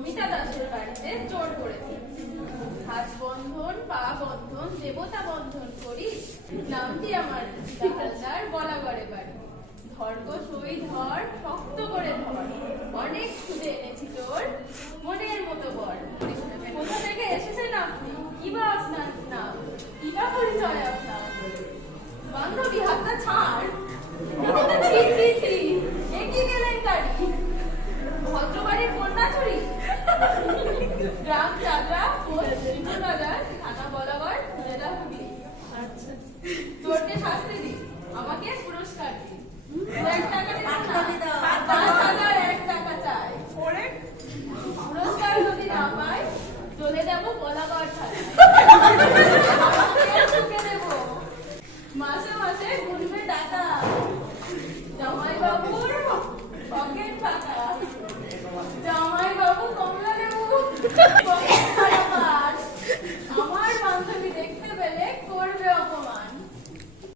নমিতা দাসের বাড়িতে চোর করেছি। হাত বন্ধন পা বন্ধন দেবতা বন্ধন করি, নামটি আমার হালদার বলাগড়ে বাড়ি। ধর্গ সই ধর শক্ত করে ধর, অনেক সুদে এনেছি তোর মনের মতো বর। কোথা থেকে এসেছেন আপনি? কিবা আপনার নাম? কিবা পরিচয় আপনার? বান্ধবী হাতটা ছাড়। ছি ছি ছি, এগিয়ে গেলেন গাড়ি। ভদ্রবাড়ির কন্যা চুরি, গ্রাম চাকরা বাজার থানা বলাগড় জেলা হুগলি। আচ্ছা, চোরকে শাস্তি দিই, আমাকে পুরস্কার দিই। 1 টাকা দিন না, 5,001 টাকা চাই। পুরস্কার যদি না পাই চলে যাবো বলাগড় থানায়। আমাকে ঢুকে দেবো, মাসে মাসে গুনবে টাকা। জামাই বাবুর পকেট ফাঁকা, জামাই বাবু কমলা লেবু